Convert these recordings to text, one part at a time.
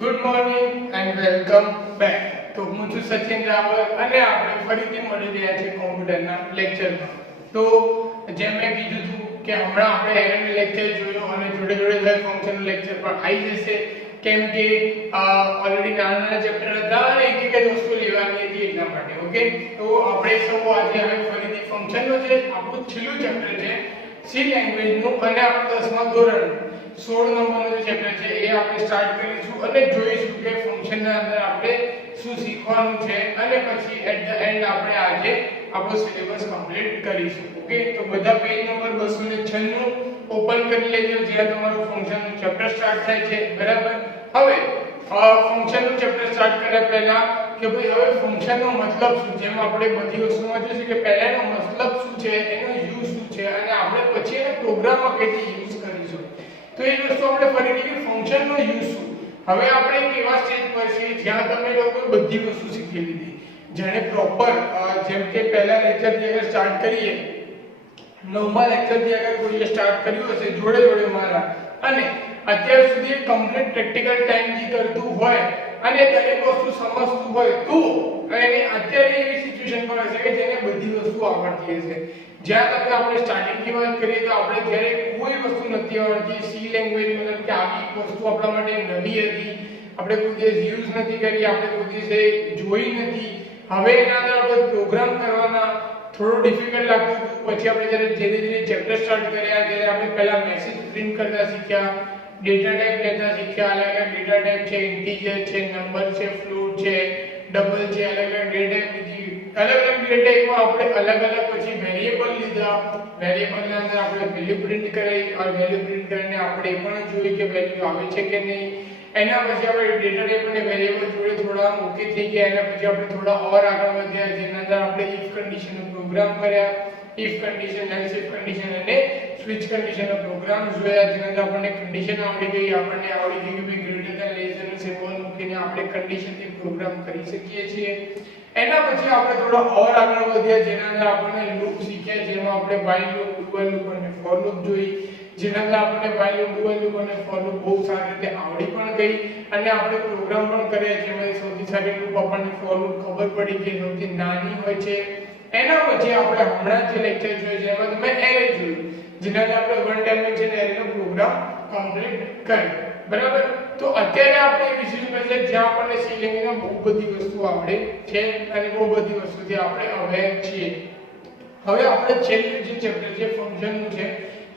Good morning and welcome back. તો હું છું સચિન રાવલ અને આપણે ફરીથી મળી રહ્યા છે કોમ્પ્યુટરના લેક્ચરમાં. તો જેમ મેં કીધું હતું કે હમણાં આપણે એરેનો લેક્ચર જોયો અને જોડે જોડે હવે ફંક્શનનો લેક્ચર પણ આવી જશે, કેમ કે ઓલરેડી નાના નાના ચેપ્ટર હતા અને એક એક જ વસ્તુ લેવાની હતી એટલા માટે. ઓકે, તો આપણે સૌ આજે હવે ફરીથી ફંક્શનનો જે આપણું છેલ્લું ચેપ્ટર છે સી લેંગ્વેજનું અને આપણે 10મા ધોરણ 16 નંબરનું જે ચેપ્ટર છે એ આપણે સ્ટાર્ટ કરીશું અને જોઈશું કે ફંક્શનના અંદર આપણે શું શીખવાનું છે અને પછી એટ ધ એન્ડ આપણે આજે આપણો સિલેબસ કમ્પ્લીટ કરીશું. ઓકે, તો બધા પેજ નંબર 296 ઓપન કરી લેજો જ્યાં તમારું ફંક્શનનું ચેપ્ટર સ્ટાર્ટ થાય છે. બરાબર. હવે ફંક્શનનું ચેપ્ટર સ્ટાર્ટ કર્યા પહેલા કે ભાઈ હવે ફંક્શનનો મતલબ શું, જેમ આપણે બધી વસ્તુમાં જોઈશું કે પહેલાનો મતલબ શું છે, એનો યુઝ શું છે અને આપણે પછી એને પ્રોગ્રામમાં કઈ રીતે યુઝ કરીશું. તો એ વસ્તુ આપણે ફરીથી કે ફંક્શનનો યુઝ શું. હવે આપણે એક એવા સ્ટેજ પર છીએ જ્યાં તમે લોકો બધી વસ્તુ શીખી લીધી, જેને પ્રોપર જેમ કે પહેલા લેક્ચરથી અગર સ્ટાર્ટ કરીએ, 9મા લેક્ચરથી અગર કોઈએ સ્ટાર્ટ કર્યું હશે જોડે જોડે મારા, અને અત્યાર સુધી કમ્પ્લીટ પ્રેક્ટિકલ ટાઈમથી કરતું હોય અને દરેક વસ્તુ સમજતું હોય તો એને અત્યારે એવી સિચ્યુએશન પર હશે કે જેને બધી વસ્તુ આવડતી હશે. જ્યાં તમે આપણે સ્ટાર્ટિંગની વાત કરીએ તો આપણે જ્યારે કોઈ વસ્તુ નથી આવડતી, સી લેંગ્વેજ મતલબ કે આવી વસ્તુ આપણા માટે નવી હતી, આપણે કોઈ દિવસ યુઝ નથી કરી, આપણે કોઈ દિવસ જોઈ નથી. હવે એના અંદર આપણે પ્રોગ્રામ કરવાના થોડું ડિફિકલ્ટ લાગતું હતું. પછી આપણે જ્યારે ધીરે ધીરે ચેપ્ટર સ્ટાર્ટ કર્યા ત્યારે આપણે પહેલા મેસેજ પ્રિન્ટ કરતા શીખ્યા, ડેટા ટાઈપ લેતા શીખ્યા, અલગ અલગ ડેટા ટાઈપ છે, ઇન્ટીજર છે, નંબર છે, ફ્લોટ છે, ડબલ છે, અલગ અલગ ડેટા ટાઈપ લીધી. અલગ અલગ ડેટા ટાઈપમાં આપણે અલગ અલગ પછી વેરિયેબલ લીધા, વેરિયેબલના અંદર આપણે વેલ્યુ પ્રિન્ટ કરી અને વેલ્યુ પ્રિન્ટ કરીને આપણે એ પણ જોયું કે વેલ્યુ આવે છે કે નહીં. એના પછી આપણે ડેટા ટાઈપ અને વેરિયેબલ જોડે થોડા ઓકે થઈ ગયા. એના પછી આપણે થોડા ઓર આગળ વધ્યા જેના અંદર આપણે ઇફ કન્ડિશનનો પ્રોગ્રામ કર્યા, if condition, else if condition અને સ્વિચ કન્ડિશનનો પ્રોગ્રામ જોયા જેના અંદર આપણને કન્ડિશન આવડી ગઈ, આપણને આવડી ગઈ કે ભાઈ greater than less than symbol મૂકીને આપણે કન્ડિશનથી પ્રોગ્રામ કરી શકીએ છીએ. એના પછી આપણે થોડા ઓર આગળ વધ્યા જેના અંદર આપણને લૂપ શીખ્યા, જેમાં આપણે while લૂપ, ડુઅલ લૂપ અને ફોર લૂપ જોઈ, જેના અંદર આપણને while લૂપ, ડુઅલ લૂપ અને ફોર લૂપ બહુ સારી રીતે આવડી પણ ગઈ અને આપણે પ્રોગ્રામ પણ કર્યા. જેમાં સૌથી સારી લૂપ આપણને ફોર લૂપ ખબર પડી કે સૌથી નાની હોય છે. એના પછી આપણે હમણાં જે લેક્ચર જોયો છે એમાં તમે એરે જોયું, જેના અંદર આપણે વન ડાયમેન્શન એરેનો પ્રોગ્રામ કમ્પ્લીટ કર્યો. બરાબર. તો અત્યારે આપણે એ વિષય પર છે જ્યાં આપણને સી લેંગ્વેજમાં બહુ બધી વસ્તુ આવડે છે અને બહુ બધી વસ્તુથી આપણે અવેર છીએ. હવે આપણે છેલ્લું જે ચેપ્ટર છે ફંક્શનનું છે.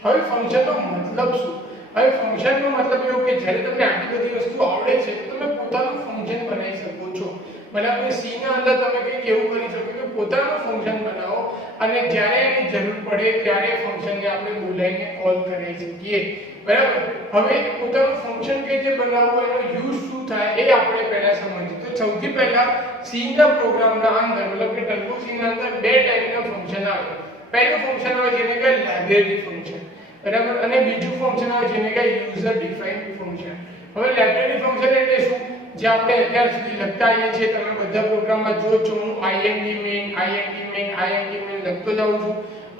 હવે ફંક્શનનો મતલબ શું? હવે ફંક્શનનો મતલબ એવો કે જ્યારે તમને આટલી બધી વસ્તુ આવડે છે તો તમે પોતાનું ફંક્શન બનાવી શકો છો. બરાબર. સી ના અંદર તમે કંઈક એવું કરી શકો કે પોતાનું ફંક્શન બનાવો અને જ્યારે એની જરૂર પડે ત્યારે ફંક્શનને આપણે બોલાવીને કોલ કરી શકીએ. બરાબર. હવે પોતાનું ફંક્શન કઈ રીતે બનાવવું, એનો યુઝ શું થાય એ આપણે પહેલા સમજીએ. તો સૌથી પહેલા સી ના પ્રોગ્રામના અંદર મતલબ કે ટર્બો સી ના અંદર બે ટાઈપના ફંક્શન આવે. પહેલું ફંક્શન આવે જેને કહેવાય લાઇબ્રેરી ફંક્શન. બરાબર. અને બીજું ફંક્શન આવે જેને કહેવાય યુઝર ડિફાઇન્ડ ફંક્શન. હવે લાઇબ્રેરી ફંક્શન એટલે શું? જે આપણે અત્યાર સુધી લખતા આવીએ છીએ, તમે બધા પ્રોગ્રામમાં જો છો, હું int main લખતો જાઉં છું.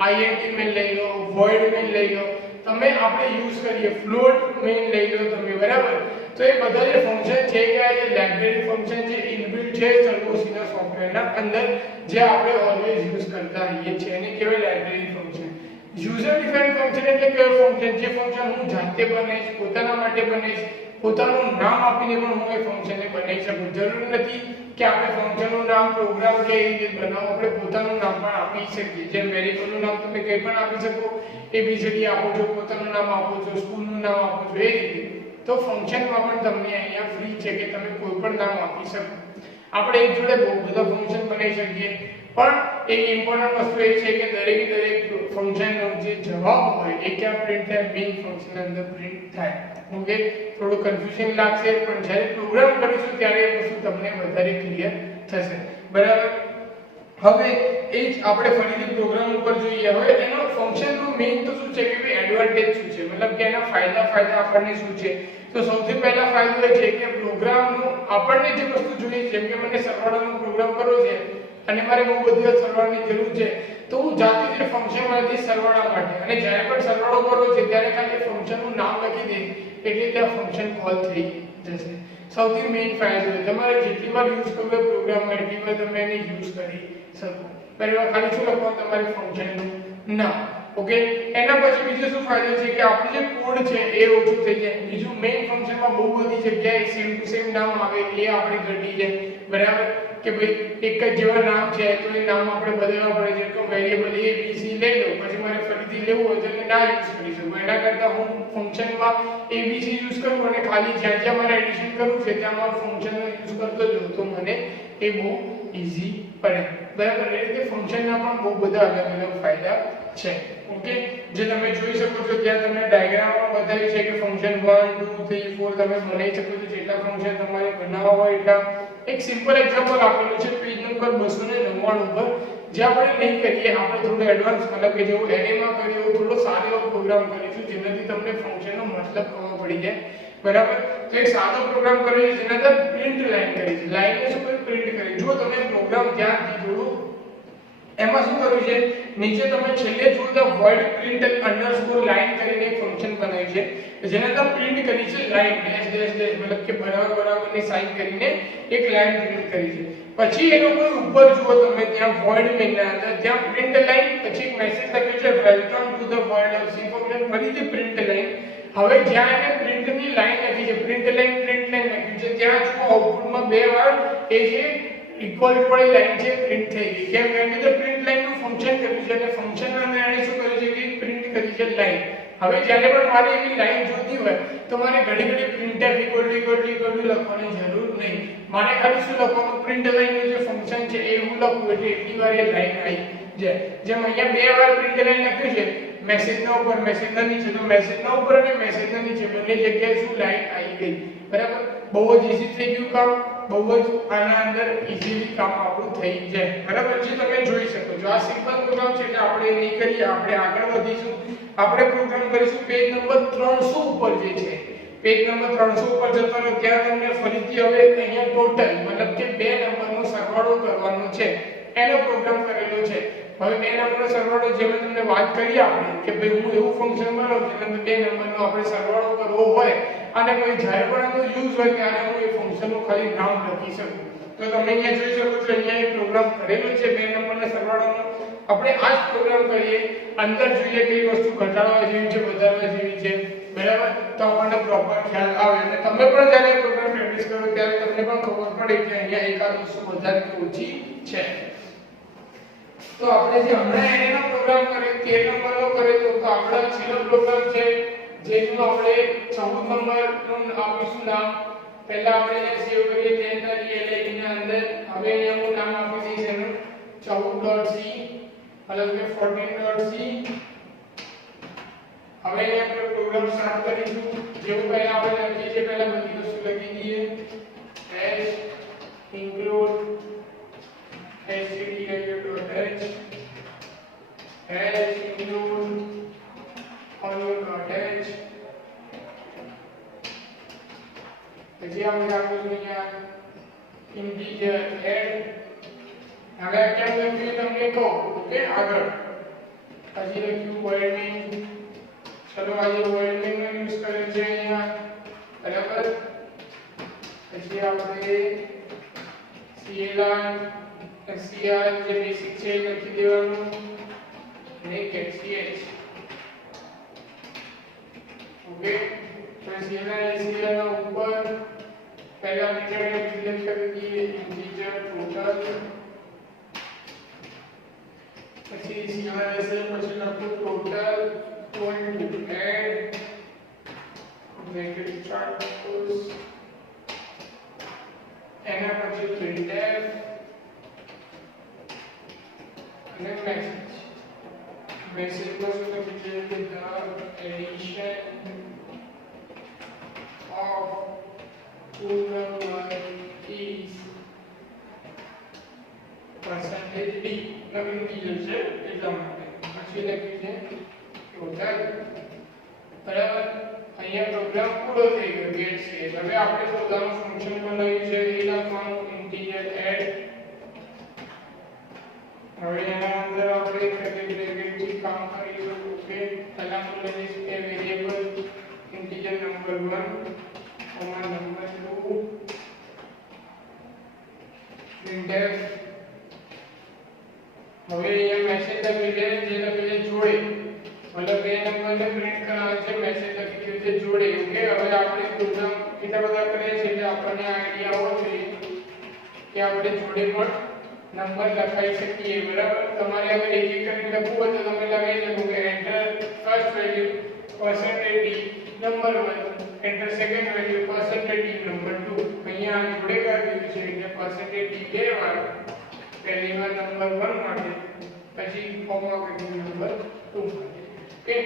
int main લઈ લો, void main લઈ લો, તમે આપણે યુઝ કરીએ float main લઈ લો તમે. બરાબર. તો એ બધા જે ફંક્શન છે કે આ જે લાઇબ્રેરી ફંક્શન જે ઇનબિલ્ટ છે ટર્બોસીના સોફ્ટવેરના અંદર જે આપણે ઓલવેઝ યુઝ કરતા આવીએ છીએ એને કહેવાય library function. User defined function એટલે કેવું ફંક્શન? જે ફંક્શન હું જાતે બનાવીશ, પોતાના માટે બનાવીશ, પોતાનું નામ આપીને પણ હું એ ફંક્શનને બનાવી શકું. જરૂર નથી કે આપણે ફંક્શનનું નામ પ્રોગ્રામ કે એ રીતે બનાવો, આપણે પોતાનું નામ પણ આપી શકીએ. જેમ વેરિયેબલનું નામ તમે કંઈ પણ આપી શકો, એબીસીડી આપો છો, પોતાનું નામ આપો છો, સ્કૂલનું નામ આપો છો, એ રીતે. તો ફંક્શનમાં પણ તમને અહીંયા ફ્રી છે કે તમે કોઈ પણ નામ આપી શકો. આપણે એક જોડે બહુ બધા ફંક્શન બનાવી શકીએ, પણ એક ઇમ્પોર્ટન્ટ વસ્તુ એ છે કે દરેક ફંક્શનનો જે જવાબ હોય એ ક્યાં પ્રિન્ટ થાય? મેઇન ફંક્શનની અંદર પ્રિન્ટ થાય. ઓકે, થોડું કન્ફ્યુઝન લાગશે પણ જ્યારે પ્રોગ્રામ કરીશું ત્યારે એ વસ્તુ તમને વધારે ક્લિયર થશે. બરાબર. હવે એ જ આપણે ફરીથી પ્રોગ્રામ ઉપર જોઈએ. હવે એનો ફંક્શનનું મેઇન તો શું છે કે ભાઈ એડવાન્ટેજ શું છે, મતલબ કે એના ફાયદા આપણને શું છે? તો સૌથી પહેલા ફાયદો એ છે કે પ્રોગ્રામનું આપણને જે વસ્તુ જોઈએ, જેમ કે મને સરવાળાનો પ્રોગ્રામ કરવો છે અને મારે બહુ બધી સરવાળાની જરૂર છે, તો હું જાતે જ ફંક્શન માંથી સરવાળા માટે અને જ્યારે પણ સરવાળો કરવો છે ત્યારે ખાલી ફંક્શનનું નામ લખી દઈશ એટલે ત્યાં ફંક્શન કોલ થઈ જશે. સૌથી મેઇન ફાયદો છે તમારે જેટલી વાર યુઝ કરવો હોય પ્રોગ્રામમાં એટલી વાર તમે એને યુઝ કરી શકો બરાબર ખાલી શું લખવાનું તમારે ફંક્શનનું નામ ઓકે એના પછી બીજો શું ફાયદો છે કે આપણું જે કોડ છે એ ઓછું થઈ જાય બીજું મેઇન ફંક્શનમાં બહુ બધી જગ્યાએ સેમ ટુ સેમ નામ આવે એ આપણે ઘટી જાય બરાબર કે ભાઈ એક જ જેવા નામ છે તો એ નામ આપણે બદલવા પડે છે તો વેરિયેબલ a b c લઈ લો પછી મારે ફરીથી લેવું હોય તો ના યુઝ કરી શકું એના કરતાં હું ફંક્શનમાં a b c યુઝ કરું અને ખાલી જ્યાં જ્યાં મારે એડિશન કરવું છે ત્યાં મારું ફંક્શનનો યુઝ કરતો જાઉં તો મને એ બહુ ઈઝી પડે બરાબર એ રીતે ફંક્શનના પણ બહુ બધા અલગ અલગ ફાયદા છે ઓકે જે તમે જોઈ શકો છો ત્યાં તમને ડાયાગ્રામમાં બતાવ્યું છે કે ફંક્શન 1 2 3 4 તમે બનાવી શકો છો જેટલા ફંક્શન તમારે બનાવવા હોય એટલા એક સિમ્પલ એક્ઝામ્પલ આપેલું છે પેજ નંબર 299 પર જે આપણે નહીં કરીએ આપણે થોડું એડવાન્સ મતલબ કે જેવું એરેમાં કરીએ એવું થોડો સારો એવો પ્રોગ્રામ કરીશું જેનાથી તમને ફંક્શનનો મતલબ ખબર પડી જાય બરાબર તો એક સાદો પ્રોગ્રામ કરીએ જેના અંદર પ્રિન્ટ લાઈન કરી છે લાઈનને શું કરી પ્રિન્ટ કરી જો તમે પ્રોગ્રામ ધ્યાન દીધું એમાં શું કર્યું છે નીચે તમે છેલ્લે જુઓ તો void print _line કરીને એક ફંક્શન બનાવ્યું છે જેના અંદર પ્રિન્ટ કરી છે લાઈન ડેશ ડેશ ડેશ મતલબ કે બરાબર ની સાઈન કરીને એક લાઈન પ્રિન્ટ કરી છે પછી એનો કોઈ ઉપર જુઓ તમે ત્યાં void main ના અંદર ત્યાં print line પછી એક મેસેજ લખ્યો છે welcome to the world of C function ફરીથી print line હવે જ્યાં એને પ્રિન્ટ ની લાઈન લખી છે પ્રિન્ટ લાઈન લખ્યું છે ત્યાં જુઓ આઉટપુટમાં બે વાર એ જે ઇક્વલ ટુ વાળી લાઈન છે પ્રિન્ટ થઈ ગઈ કેમ કારણ કે પ્રિન્ટ લાઈન નું ફંક્શન કર્યું છે અને ફંક્શન ના અંદર એને શું કર્યું છે કે પ્રિન્ટ કરી છે લાઈન હવે જ્યારે પણ મારે એવી લાઈન જોતી હોય તો મારે ઘડી printf = લખવાની જરૂર નહીં મારે ખાલી શું લખવાનું પ્રિન્ટ લાઈન નું જે ફંક્શન છે એ હું લખું એટલે એટલી વાર એ લાઈન આવી જાય જેમ અહીંયા બે વાર પ્રિન્ટ લાઈન લખ્યું છે મેસેજના ઉપર મેસેજના નીચે તો મેસેજના ઉપર અને મેસેજના નીચે બંને જગ્યાએ શું લાઈન આવી ગઈ બરાબર બહુ જ ઈઝી થઈ ગયું કામ બહુ જ આના અંદર ઈઝીલી કામ આપણું થઈ જાય બરાબર જે તમે જોઈ શકો છો આ સિમ્પલ પ્રોગ્રામ છે એટલે આપણે નહીં કરીએ આપણે આગળ વધીશું આપણે પ્રોગ્રામ કરીશું પેજ નંબર 300 ઉપર જે છે પેજ નંબર 300 ઉપર જતો રહો ત્યાં તમને ફરીથી હવે અહીંયા ટોટલ મતલબ કે બે નંબરનો સરવાળો કરવાનો છે એનો પ્રોગ્રામ કરેલો છે હવે બે નંબરનો સરવાળો જે મેં તમને વાત કરી આપણે કે ભાઈ હું એવું ફંક્શન બનાવું જેના અંદર બે નંબરનો આપણે સરવાળો કરવો હોય અને કોઈ જ્યારે પણ આનો યુઝ હોય ત્યારે હું એ ફંક્શનનું ખાલી નામ લખી શકું તો તમે અહીંયા જોઈ શકો છો અહીંયા એક પ્રોગ્રામ કરેલો છે બે નંબરના સરવાળાનો આપણે આ જ પ્રોગ્રામ કરીએ અંદર જોઈએ કઈ વસ્તુ ઘટાડવા જેવી છે વધારવા જેવી છે બરાબર તો આપણને પ્રોપર ખ્યાલ આવે અને તમે પણ જ્યારે પ્રોગ્રામ પ્રેક્ટિસ કરો ત્યારે તમને પણ ખબર પડે કે અહીંયા એકાદ વસ્તુ વધારે કે ઓછી છે તો આપણે જે હમણાં એનો પ્રોગ્રામ કર્યો 13 નંબરનો કર્યો તો આપણો છેલ્લો પ્રોગ્રામ છે જેનું આપણે 14 નંબરનું આપીશું નામ પહેલા આપણે જે સેવ કરીએ તેના ELIB ના અંદર હવે અહીંયા હું નામ આપી દઈશ એનું 14.c મતલબ કે 14.c હવે અહીંયા આપણે પ્રોગ્રામ સ્ટાર્ટ કરીશું જેવું પહેલા આપણે લખીએ છીએ પહેલા બધી વસ્તુ લખી દઈએ hash include stdio.h hash include on.h પછી આપણે આપીશું અહીંયા integer add હવે કેમ લખ્યું તમને કહું ઓકે આગળ પછી લખ્યું void main ચલો આજે void main નો યુઝ કરે છે અહીંયા બરાબર પછી આપણે clr જે બેસિક છે લખી દેવાનું નેકેડ ch ઓકે પછી clr ના ઉપર પહેલા મેથડ ને ડિક્લેર કરી દઈએ integer total પછી clr પછી લખું total going to add bracket start close એના પછી printf અને મેસેજ માં શું લખી છે કે the addition of two number is percentage d નવી ઇન્ટીજર છે એટલા માટે પછી લખ્યું છે ટોટલ બરાબર અહીંયા પ્રોગ્રામ પૂરો થઈ ગયો ગેટ છે હવે આપણે પોતાનું ફંક્શન બનાવ્યું છે એ લખવાનું ઇન્ટીજર એડ હવે એના અંદર આપણે બ્રેકેટ થી કામ કરીશું ઓકે પહેલા હું લખીશ કે વેરીએબલ ઇન્ટીજર નંબર 1 નંબર 2 નંબરને પ્રિન્ટ કરાવે છે મેસેજ લખી દીધું છે જોડે ઓકે હવે આપણે પ્રોગ્રામ કેટલા બધા કરીએ છીએ એટલે આપણને આઈડિયા હોવો જોઈએ કે આપણે જોડે પણ નંબર લખાઈ શકીએ બરાબર તમારે અગર એક એક કરીને લખવું હોય તો તમે લખાઈ શકો કે enter first value %d number 1 enter second value %d number 2 અહીંયા જોડે કરી દીધું છે એટલે %d બે વાર પહેલી વાર નંબર 1 માટે પછી કોમા કરી નંબર 2 ઓકે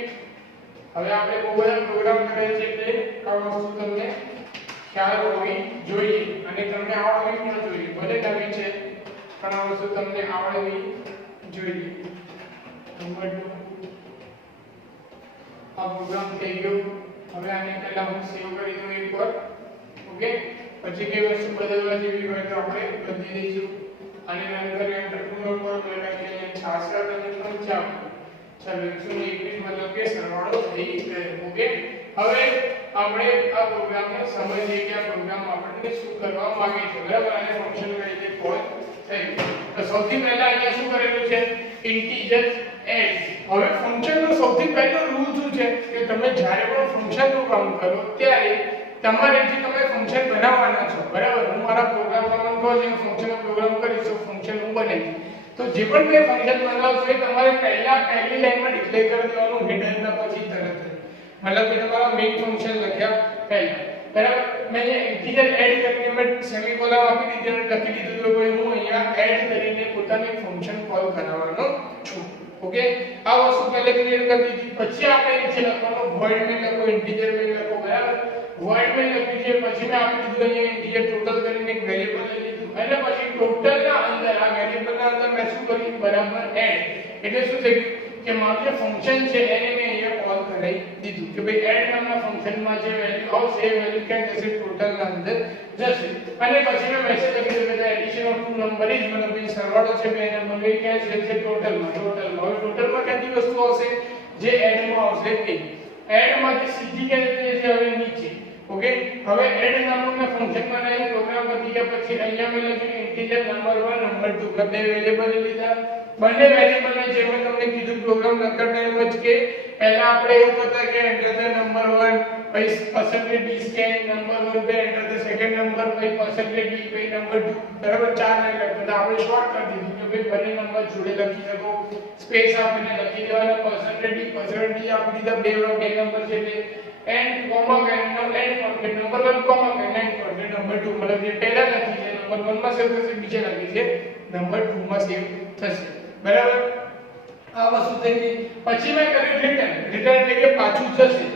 હવે આપણે બહુ બધા પ્રોગ્રામ કરે છે એટલે આ વસ્તુ તમને ખ્યાલ હોવી જોઈએ અને તમને આવડવી પણ જોઈએ ભલે નવી છે પણ આ વસ્તુ તમને આવડવી જોઈએ નંબર 2 આ પ્રોગ્રામ થઈ ગયો હવે આને પહેલા હું સેવ કરી દઉં એકવાર ઓકે પછી કે વસ્તુ બદલવા જેવી હોય તો આપણે બદલી દઈશું અને નંબર એન્ટર પૂરો કરો એટલે અહીંયા 66 અને 55 ચાલો 121 મતલબ કે સરવાળો થઈ ગયો ઓકે હવે આપણે આ પ્રોગ્રામને સમજીએ કે આ પ્રોગ્રામ આપણને શું કરવા માંગે છે બરાબર અને ફંક્શન કઈ રીતે કોલ થઈ તો સૌથી પહેલા અહીંયા શું કરેલું છે ઇન્ટીજર એડ હવે ફંક્શનનો સૌથી પહેલો રૂલ શું છે કે તમે જ્યારે પણ ફંક્શનનું કામ કરો ત્યારે તમારે જે તમે ફંક્શન બનાવવાના છો બરાબર હું મારા પ્રોગ્રામમાં કહું છું ફંક્શનનો પ્રોગ્રામ કરીશ તો ફંક્શન હું બનાવીશ તો જે પણ કોઈ ફંક્શન બનાવશો એ તમારે પહેલી લાઈનમાં ડિક્લેર કરી દેવાનું હેડરના પછી તરત मतलब કે તમારા મેઇન ફંક્શન લખ્યા પહેલા બરાબર મેં ઇન્ટીજર એડ કરીને મેં સેમીકોલન આપી દીધી અને લખી દીધું તો હું અહીંયા એડ કરીને પોતાનું ફંક્શન કોલ કરાવવાનો છું ઓકે આ વસ્તુ પહેલે ક્લિયર કરી દીધી પછી આપણે નીચે લખવાનું વોઇડ મેં લખો ઇન્ટીજર મેં લખો બરાબર વોઇડ મેં લખી છે પછી મેં આપી દીધું અહીંયા ઇન્ટીજર ટોટલ કરીને એક વેરીએબલ લઈ લીધું અને પછી ટોટલના અંદર આ વેરીએબલના અંદર મેં શું કર્યું બરાબર એડ એટલે શું થઈ ગયું કે મારું જે ફંક્શન છે એને મેં અહીંયા કોલ કરી દીધું કે ભાઈ એડ નામના ફંક્શનમાં જે વેલ્યુ આવશે એ વેલ્યુ ક્યાં જશે ટોટલના અંદર જશે અને પછી મેં મેસેજ લખી દીધું કે addition of two number is મતલબ એ સરવાળો છે બે નંબર એ ક્યાં છે ટોટલમાં હવે ટોટલમાં કેટલી વસ્તુ આવશે જે એડમાં આવશે એ એડમાંથી સીધી ક્યાં જશે હવે નીચે ઓકે હવે એડ નામનું મેં ફંક્શન બનાવી પ્રોગ્રામ કરી ગયા પછી અહીંયા મેં લખ્યું ઇન્ટીજર નંબર 1 નંબર 2 બે વેરીએબલ લીધા બંને વેરીએબલને જે મેં તમને કીધું પ્રોગ્રામ લખતા ટાઈમ જ કે પહેલા આપણે એવું કરતા કે એન્ટર ધ નંબર 1 પછી %d સ્કેન નંબર 1 पे एंटर द सेकंड नंबर પછી %d पे નંબર 2 બરાબર ચાર લાઈન લખતા આપણે શોર્ટ કરી દીધું કે ભાઈ બંને નંબર જોડે લખી શકો સ્પેસ આપીને લખી દેવાના %d આપી દીધા બે નંબર છે એટલે and comma and number 1 comma and number 2 मतलब જે પહેલા લખી છે નંબર 1 માં સેવ થશે બીજે લખી છે નંબર 2 માં સેવ થશે બરાબર આ વસ્તુ થઈ ગઈ પછી મેં કર્યું રિટર્ન એટલે કે પાછું જશે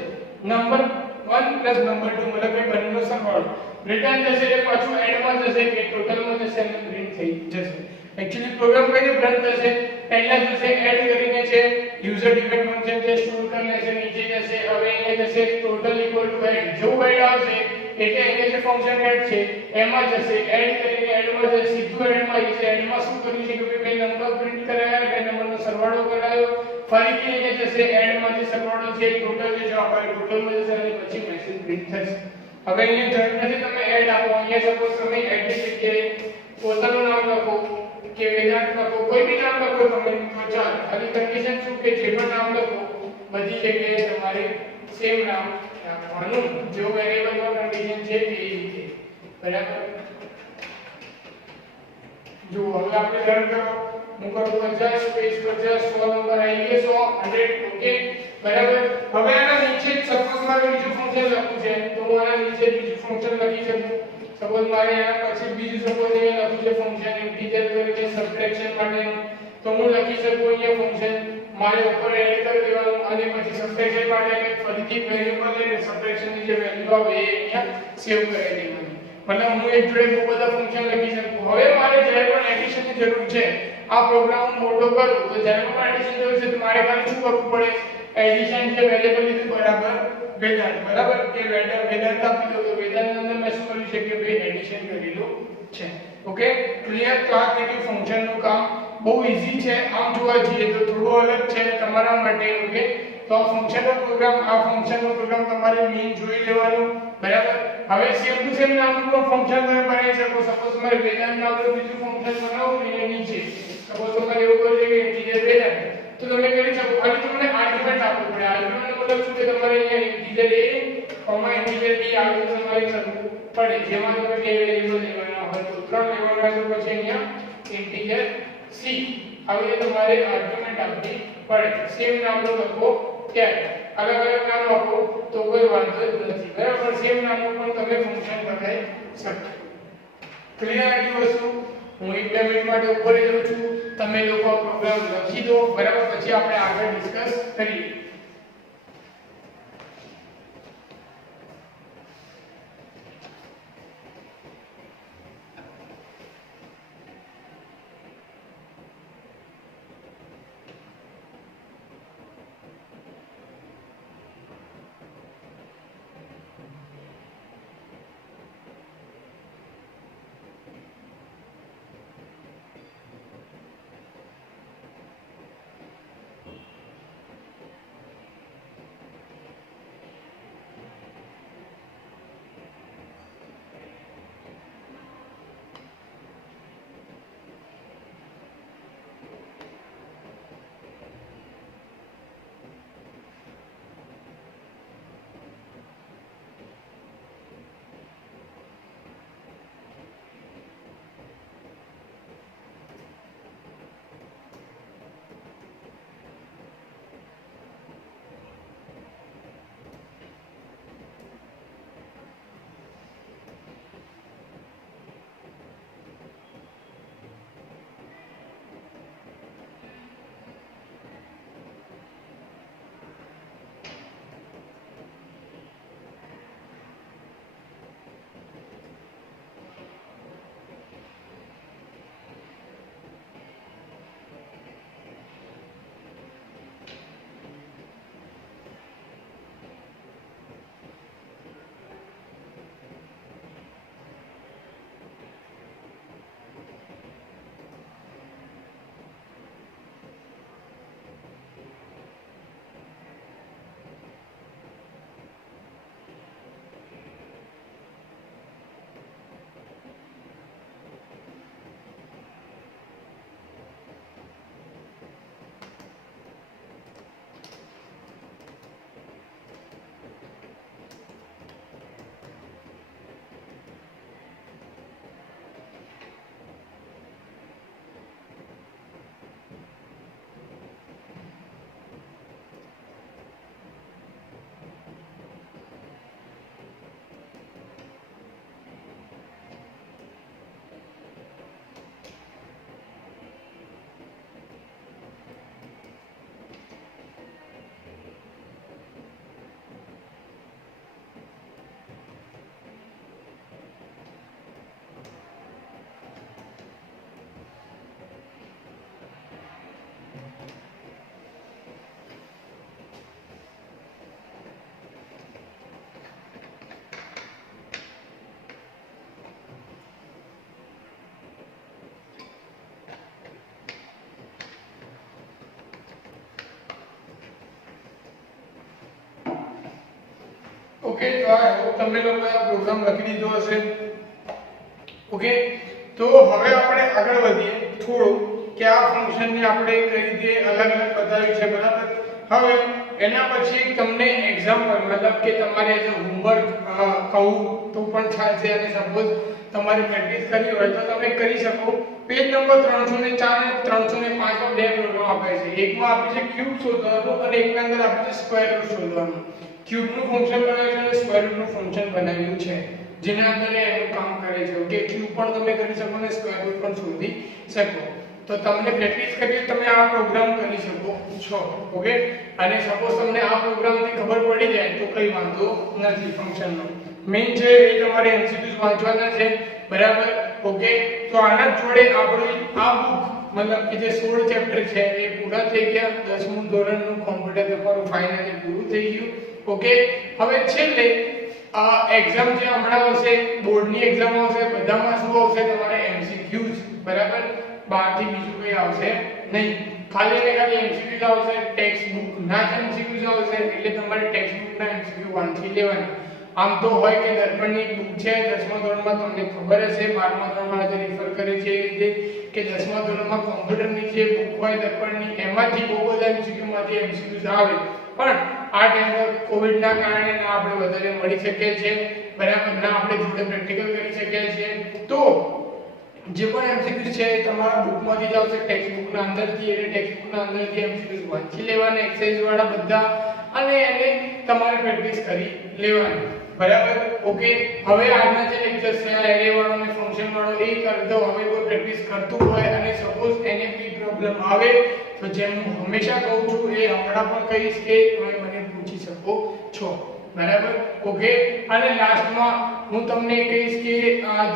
નંબર 1 પ્લસ નંબર 2 मतलब કે બંનેનો સરવાળો રિટર્ન જશે એટલે પાછું એડમાં જશે કે ટોટલમાં જશે અને પ્રિન્ટ થઈ જશે एक्चुअली प्रोग्राम कई रन થશે પહેલા જશે એડ કરીને છે યુઝર ડિફાઇન ફંક્શન જે સ્ટોર કરી લેશે નીચે જશે હવે અહીંયા જશે ટોટલ ઇક્વલ ટુ એડ જો એડ આવશે એટલે અહીંયા જે ફંક્શન એડ છે એમાં જશે એડ કરીને એડમાં જશે સીધું એડમાં જશે એડમાં શું કર્યું છે કે બે નંબર પ્રિન્ટ કરાયા બે નંબરનો સરવાળો કરાયો ફરીથી અહીંયા જશે એડમાં જે સરવાળો છે ટોટલ જે જવાબ આવે ટોટલમાં જશે અને પછી મેસેજ પ્રિન્ટ થશે હવે અહીંયા જરૂર નથી તમે એડ આપો અહીંયા સપોઝ તમે એડ ની જગ્યાએ પોતાનું નામ લખો કે વેદાંત લખો કોઈ બી નામ લખો તમે તો ચાલ ખાલી કન્ડિશન શું કે જે પણ નામ લખો બધી જગ્યાએ તમારે સેમ નામ રાખવાનું જો વેરીએબલમાં કન્ડિશન છે તે રીતે બરાબર જો હવે આપણે લર્ન કરો હું કરું 50 સ્પેસ 50 100 નંબર આવી ગયો 100 100 ઓકે બરાબર હવે આના નીચે સપોઝ મારે બીજું ફંક્શન લખવું છે તો હું આના નીચે બીજું ફંક્શન લખી શકું સપોઝ મારે આના પછી બીજું સપોઝ અહીંયા લખવું છે ફંક્શન ઇન્ટીજર તરીકે સબટ્રેક્શન માટેનું તો હું લખી શકું અહીંયા ફંક્શન મારે ઉપર એડ કરી દેવાનું અને પછી સબટ્રેક્શન માટે ફરીથી વેરીએબલ લઈને સબટ્રેક્શનની જે વેલ્યુ આવે એ અહીંયા સેવ કરી દેવાની मतलब હું એક જોડે બહુ બધા ફંક્શન લખી શકું હવે મારે જ્યારે પણ એડિશનની જરૂર છે આ પ્રોગ્રામ મોટો કરું તો જ્યારે પણ એડિશન જરૂર છે તો મારે ખાલી શું કરવું પડે એડિશન જે વેરીએબલ લીધું બરાબર વેદાંત બરાબર કે વેદાંત આપી દો તો વેદાંતની અંદર મેં શું કર્યું છે કે ભાઈ એડિશન કરેલું છે ઓકે ક્લિયર તો આ કેટલું ફંક્શનનું કામ બહુ ઈઝી છે આમ જોવા જઈએ તો થોડું અલગ છે તમારા માટે ઓકે તો આ ફંક્શનનો પ્રોગ્રામ તમારે મેઇન જોઈ લેવાનું બરાબર હવે સેમ ટુ સેમ નામનું ફંક્શન તમે બનાવી શકો સપોઝ તમારે વેદાંત નામનું બીજું ફંક્શન બનાવવું છે નીચે સપોઝ તમારે એવું કરવું છે કે ઇન્ટીજર વેદાંત તો તમે કરી શકો ખાલી તમને આર્ગ્યુમેન્ટ આપવું પડે આર્ગ્યુમેન્ટ મતલબ શું કે તમારે અહીંયા ઇન્ટિજર a ઇન્ટિજર b આવી તો તમારે કરવું પડે જેમાં તમે બે વેરિયેબલ લેવાના હોય તો 3 લેવાના તો પછી અહીંયા ઇન્ટિજર c આવી તમારે આર્ગ્યુમેન્ટ આપવી પડે સેમ નામનો લખો ત્યારે અલગ અલગ નામ આપો તો કોઈ વાંધો નથી બરાબર સેમ નામનું પણ તમે ફંક્શન બનાવી શકો ક્લિયર આટલી વસ્તુ હું 1 મિનિટ માટે ઉપર જઉં છું તમે લોકો પ્રોગ્રામ લખી દો બરાબર પછી આપણે આગળ ડિસ્કસ કરીએ ઓકે તો આ તમે લોકોએ આ પ્રોગ્રામ લખી દીધો હશે ઓકે તો હવે આપણે આગળ વધીએ થોડું કે આ ફંક્શનને આપણે કઈ રીતે અલગ અલગ બતાવ્યું છે બરાબર હવે એના પછી તમને એક્ઝામ્પલ મતલબ કે તમારે જે હોમવર્ક કહું તો પણ ચાલશે અને સપોઝ તમારે પ્રેક્ટિસ કરવી હોય તો તમે કરી શકો પેજ નંબર 304 અને 305 માં બે પ્રોગ્રામ આપ્યા છે એકમાં આપે છે ક્યુબ શોધવાનું અને એકની અંદર આપે છે સ્ક્વેર રૂટ શોધવાનું ક્યુબ નું ફંક્શન બનાવ્યું છે અને સ્ક્વેર રૂટ નું ફંક્શન બનાવ્યું છે જેના અંદર એનું કામ કરે છે ઓકે ક્યુબ પણ તમે કરી શકો અને સ્ક્વેર રૂટ પણ શોધી શકો તો તમને પ્રેક્ટિસ કરી તમે આ પ્રોગ્રામ કરી શકો છો ઓકે અને સપોઝ તમને આ પ્રોગ્રામથી ખબર પડી જાય તો કઈ વાંધો નથી ફંક્શનનો મેઈન છે એ તમારે એમસીક્યુઝ વાંચવાના છે બરાબર ઓકે તો આના જોડે આપણી આ બુક मतलब कि જે 16 ચેપ્ટર છે એ પૂરા થઈ ગયા 10મું ધોરણનું કોમ્પ્યુટર તમારું ફાઇનલી પૂરું થઈ ગયું ઓકે હવે છેલ્લે એક્ઝામ જે હમણાં આવશે બોર્ડની એક્ઝામ આવશે બધામાં શું આવશે તમારે એમસીક્યુઝ બરાબર બાકી બીજું કંઈ આવશે નહીં ખાલી ને ખાલી એમસીક્યુઝ આવશે ટેક્સ્ટ બુક ના જ એમસીક્યુઝ આવશે એટલે તમારે ટેક્સ્ટ બુકના એમસીક્યુ વાંચી લેવાના આમ તો હોય કે દર્પણની બુક છે 10મા ધોરણમાં તમને ખબર હશે 12મા ધોરણમાં જે રિફર કરે છે એ રીતે કે 10મા ધોરણમાં કોમ્પ્યુટરની જે બુક હોય દર્પણની એમાંથી બહુ બધા એમસીક્યુમાંથી એમસીક્યુઝ આવે, પણ આ ટાઈમ પર કોવિડના કારણે ના આપણે વધારે મળી શકીએ છીએ, બરાબર, ના આપણે જોડે પ્રેક્ટિકલ કરી શકીએ છીએ, તો જે પણ એમસીક્યુઝ છે તમારા બુકમાંથી જ આવશે, ટેક્સ્ટ બુકના અંદરથી, એટલે ટેક્સ્ટ બુકના અંદરથી એમસીક્યુઝ વાંચી લેવાના એક્સરસાઇઝ વાળા બધા, અને એને તમારે પ્રેક્ટિસ કરી લેવાની, બરાબર. ઓકે, હવે આજના જે લેક્ચર છે એરે વાળો અને ફંક્શન વાળો એ કરતો, હવે કોઈ પ્રેક્ટિસ કરતું હોય અને સપોઝ એને કોઈ પ્રોબ્લેમ આવે તો જેમ હું હંમેશા કહું છું એ હમણાં પણ કહીશ કે તમે મને પૂછી શકો છો, બરાબર. ઓકે, અને લાસ્ટમાં હું તમને કહીશ કે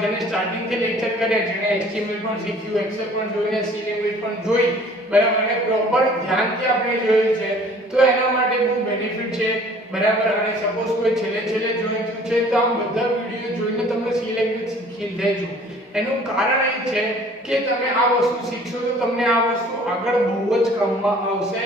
જેને સ્ટાર્ટિંગ થી લેક્ચર કર્યા, જેને HTML પણ શીખ્યું, એક્સેલ પણ જોઈને, સી લેંગ્વેજ પણ જોઈ, બરાબર, અને પ્રોપર ધ્યાનથી આપણે જોયું છે, તો એના માટે બહુ બેનિફિટ છે, બરાબર. અને સપોઝ કોઈ છેલ્લે જોઈન છે તો આ બધા વિડિયો જોઈને તમે સી લેંગ્વેજ શીખી લેજો. એનું કારણ એ છે કે તમે આ વસ્તુ શીખશો તો તમને આ વસ્તુ આગળ બહુ જ કામમાં આવશે.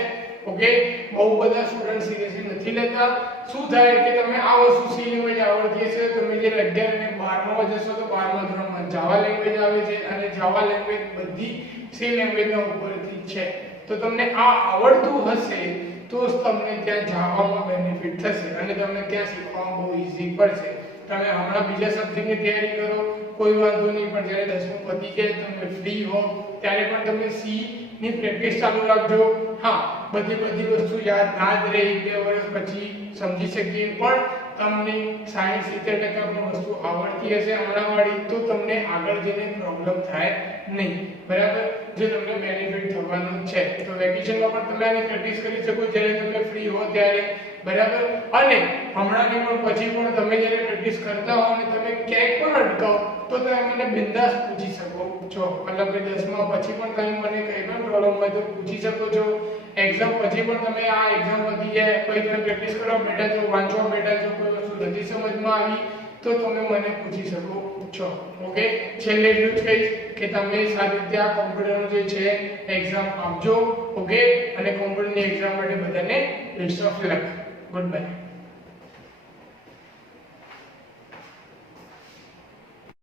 ઓકે, બહુ બધા સ્ટુડન્ટ સિરિયસલી નથી લેતા. શું થાય કે તમે આ વસ્તુ સી લેંગ્વેજ આવડતી હશે, તમે જે 11 અને 12માં જશો તો 12મા ધોરણમાં જાવા લેંગ્વેજ આવે છે, અને જાવા લેંગ્વેજ બધી સી લેંગ્વેજના ઉપરથી છે, તો તમને આ આવડતું હશે તો તમને ત્યાં જાવામાં બેનિફિટ થશે અને તમને ત્યાં શીખવામાં બહુ ઈઝી પડશે. તમે હમણાં બીજા સબ્જેક્ટની તૈયારી કરો કોઈ વાંધો નહીં, પણ જ્યારે 10મું પતી જાય તમે ફ્રી હો ત્યારે પણ તમે સી ની પ્રેક્ટિસ ચાલુ રાખજો. હા, બધી વસ્તુ યાદ ના જ રહે, 2 વર્ષ પછી સમજી શકીએ, પણ તમને 60-70% પણ વસ્તુ આવડતી હશે હમણાં વાળી, તો તમને આગળ જઈને પ્રોબ્લેમ થાય નહીં, બરાબર. જે તમને બેનિફિટ થવાનું છે, તો વેકેશનમાં પણ તમે આની પ્રેક્ટિસ કરી શકો જ્યારે તમે ફ્રી હો ત્યારે, બરાબર. અને હમણાંની પણ પછી પણ તમે જ્યારે પ્રેક્ટિસ કરતા હો અને તમે ક્યાંય પણ અટકાવ તો તમે મને બિંદાસ પૂછી શકો છો, મતલબ કે 10મા પછી પણ તમે મને કંઈ પણ પ્રોબ્લેમ હોય તો પૂછી શકો છો. એક્ઝામ પછી પણ તમે આ એક્ઝામ વધી જાય કોઈ તમે પ્રેક્ટિસ કરવા બેઠા છો, વાંચવા બેઠા છો, કોઈ વસ્તુ નથી સમજમાં આવી તો તમે મને પૂછી શકો છો. ઓકે, છેલ્લે એટલું જ કહીશ કે તમે સારી રીતે આ કોમ્પ્યુટરનું જે છે એક્ઝામ આપજો. ઓકે, અને કોમ્પ્યુટરની એક્ઝામ માટે બધાને best of luck. Good bye.